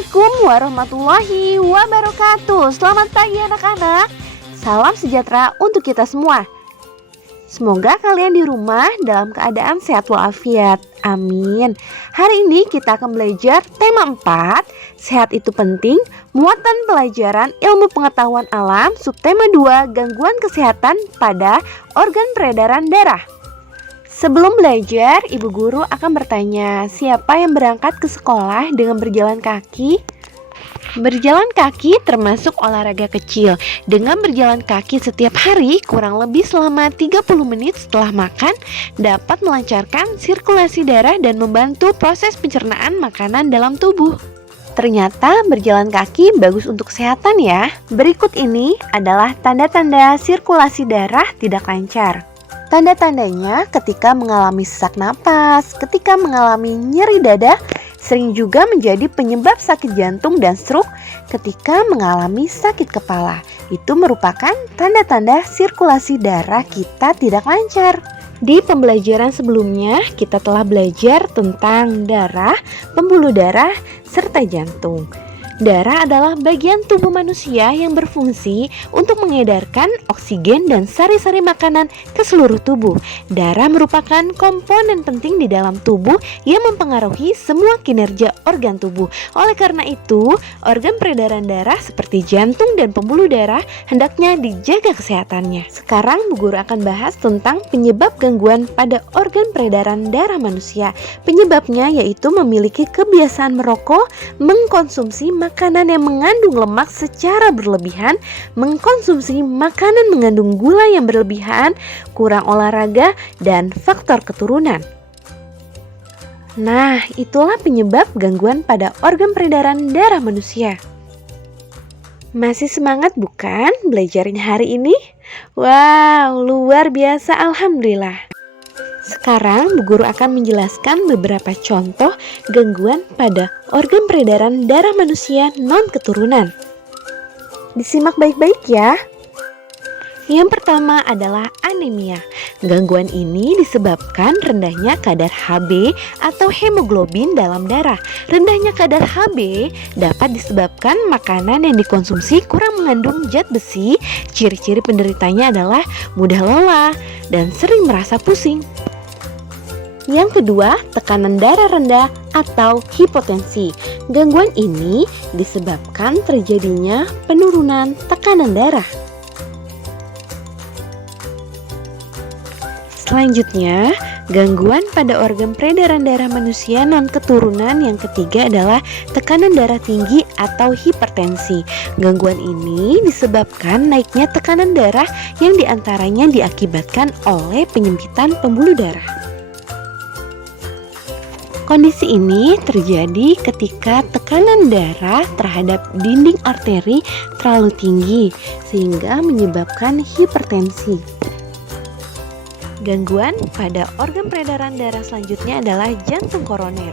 Assalamualaikum warahmatullahi wabarakatuh. Selamat pagi anak-anak. Salam sejahtera untuk kita semua. Semoga kalian di rumah dalam keadaan sehat walafiat. Amin. Hari ini kita akan belajar tema 4, sehat itu penting, muatan pelajaran ilmu pengetahuan alam, subtema 2, gangguan kesehatan pada organ peredaran darah. Sebelum belajar, ibu guru akan bertanya, siapa yang berangkat ke sekolah dengan berjalan kaki? Berjalan kaki termasuk olahraga kecil. Dengan berjalan kaki setiap hari kurang lebih selama 30 menit setelah makan dapat melancarkan sirkulasi darah dan membantu proses pencernaan makanan dalam tubuh. Ternyata berjalan kaki bagus untuk kesehatan ya. Berikut ini adalah tanda-tanda sirkulasi darah tidak lancar. Tanda-tandanya ketika mengalami sesak napas, ketika mengalami nyeri dada, sering juga menjadi penyebab sakit jantung dan stroke ketika mengalami sakit kepala. Itu merupakan tanda-tanda sirkulasi darah kita tidak lancar. Di pembelajaran sebelumnya, kita telah belajar tentang darah, pembuluh darah, serta jantung. Darah adalah bagian tubuh manusia yang berfungsi untuk mengedarkan oksigen dan sari-sari makanan ke seluruh tubuh. Darah merupakan komponen penting di dalam tubuh yang mempengaruhi semua kinerja organ tubuh. Oleh karena itu, organ peredaran darah seperti jantung dan pembuluh darah hendaknya dijaga kesehatannya. Sekarang Bu Guru akan bahas tentang penyebab gangguan pada organ peredaran darah manusia. Penyebabnya yaitu memiliki kebiasaan merokok, mengkonsumsi makanan yang mengandung lemak secara berlebihan, mengkonsumsi makanan mengandung gula yang berlebihan, kurang olahraga, dan faktor keturunan. Nah, itulah penyebab gangguan pada organ peredaran darah manusia. Masih semangat bukan belajarin hari ini? Wow, luar biasa, alhamdulillah. Sekarang Bu Guru akan menjelaskan beberapa contoh gangguan pada organ peredaran darah manusia non-keturunan. Disimak baik-baik ya. Yang pertama adalah anemia. Gangguan ini disebabkan rendahnya kadar Hb atau hemoglobin dalam darah. Rendahnya kadar Hb dapat disebabkan makanan yang dikonsumsi kurang mengandung zat besi. Ciri-ciri penderitanya adalah mudah lelah dan sering merasa pusing. Yang kedua, tekanan darah rendah atau hipotensi. Gangguan ini disebabkan terjadinya penurunan tekanan darah. Selanjutnya, gangguan pada organ peredaran darah manusia non-keturunan yang ketiga adalah tekanan darah tinggi atau hipertensi. Gangguan ini disebabkan naiknya tekanan darah yang diantaranya diakibatkan oleh penyempitan pembuluh darah. Kondisi ini terjadi ketika tekanan darah terhadap dinding arteri terlalu tinggi sehingga menyebabkan hipertensi. Gangguan pada organ peredaran darah selanjutnya adalah jantung koroner.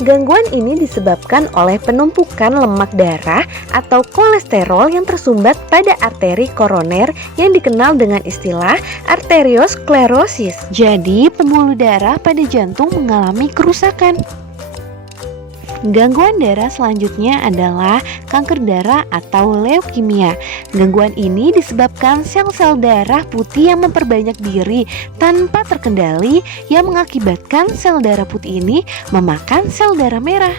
Gangguan ini disebabkan oleh penumpukan lemak darah atau kolesterol yang tersumbat pada arteri koroner yang dikenal dengan istilah arteriosklerosis. Jadi, pembuluh darah pada jantung mengalami kerusakan. Gangguan darah selanjutnya adalah kanker darah atau leukemia. Gangguan ini disebabkan sel-sel darah putih yang memperbanyak diri tanpa terkendali yang mengakibatkan sel darah putih ini memakan sel darah merah.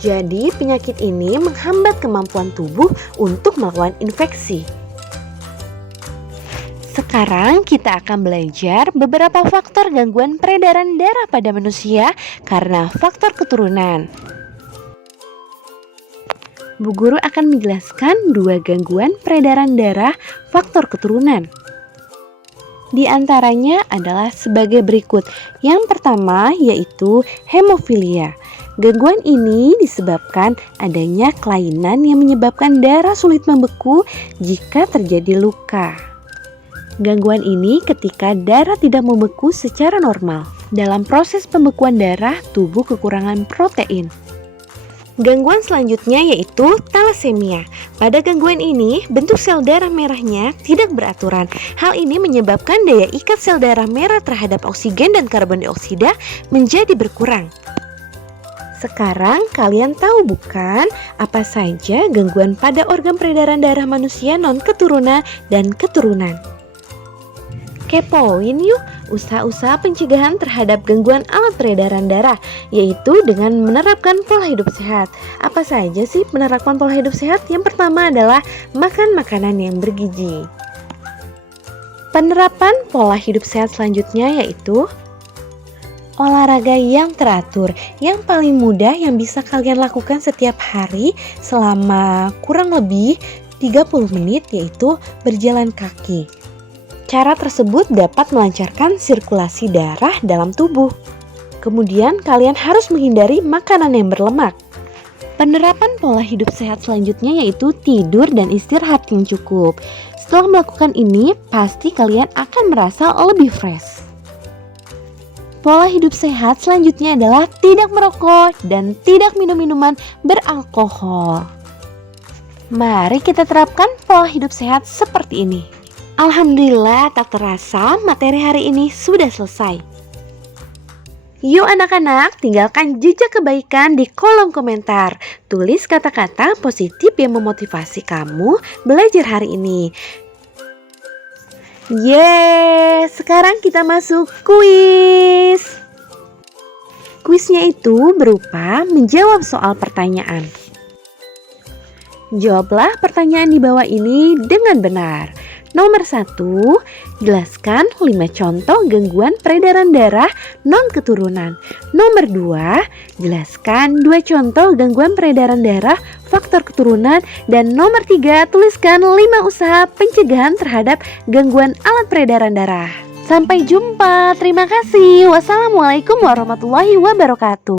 Jadi penyakit ini menghambat kemampuan tubuh untuk melawan infeksi. Sekarang kita akan belajar beberapa faktor gangguan peredaran darah pada manusia karena faktor keturunan. Bu Guru akan menjelaskan 2 gangguan peredaran darah faktor keturunan. Di antaranya adalah sebagai berikut. Yang pertama yaitu hemofilia. Gangguan ini disebabkan adanya kelainan yang menyebabkan darah sulit membeku jika terjadi luka. Gangguan ini ketika darah tidak membeku secara normal. Dalam proses pembekuan darah, tubuh kekurangan protein. Gangguan selanjutnya yaitu talasemia. Pada gangguan ini, bentuk sel darah merahnya tidak beraturan. Hal ini menyebabkan daya ikat sel darah merah terhadap oksigen dan karbon dioksida menjadi berkurang. Sekarang kalian tahu bukan apa saja gangguan pada organ peredaran darah manusia non-keturunan dan keturunan? Kepoin yuk usaha-usaha pencegahan terhadap gangguan alat peredaran darah, yaitu dengan menerapkan pola hidup sehat. Apa saja sih menerapkan pola hidup sehat? Yang pertama adalah makan makanan yang bergizi. Penerapan pola hidup sehat selanjutnya yaitu olahraga yang teratur. Yang paling mudah yang bisa kalian lakukan setiap hari selama kurang lebih 30 menit yaitu berjalan kaki. Cara tersebut dapat melancarkan sirkulasi darah dalam tubuh. Kemudian kalian harus menghindari makanan yang berlemak. Penerapan pola hidup sehat selanjutnya yaitu tidur dan istirahat yang cukup. Setelah melakukan ini, pasti kalian akan merasa lebih fresh. Pola hidup sehat selanjutnya adalah tidak merokok dan tidak minum minuman beralkohol. Mari kita terapkan pola hidup sehat seperti ini. Alhamdulillah, tak terasa materi hari ini sudah selesai. Yuk anak-anak, tinggalkan jejak kebaikan di kolom komentar. Tulis kata-kata positif yang memotivasi kamu belajar hari ini. Yeay, sekarang kita masuk kuis. Kuisnya itu berupa menjawab soal pertanyaan. Jawablah pertanyaan di bawah ini dengan benar. Nomor 1, jelaskan 5 contoh gangguan peredaran darah non-keturunan. Nomor 2, jelaskan 2 contoh gangguan peredaran darah faktor keturunan. Dan nomor 3, tuliskan 5 usaha pencegahan terhadap gangguan alat peredaran darah. Sampai jumpa, terima kasih. Wassalamualaikum warahmatullahi wabarakatuh.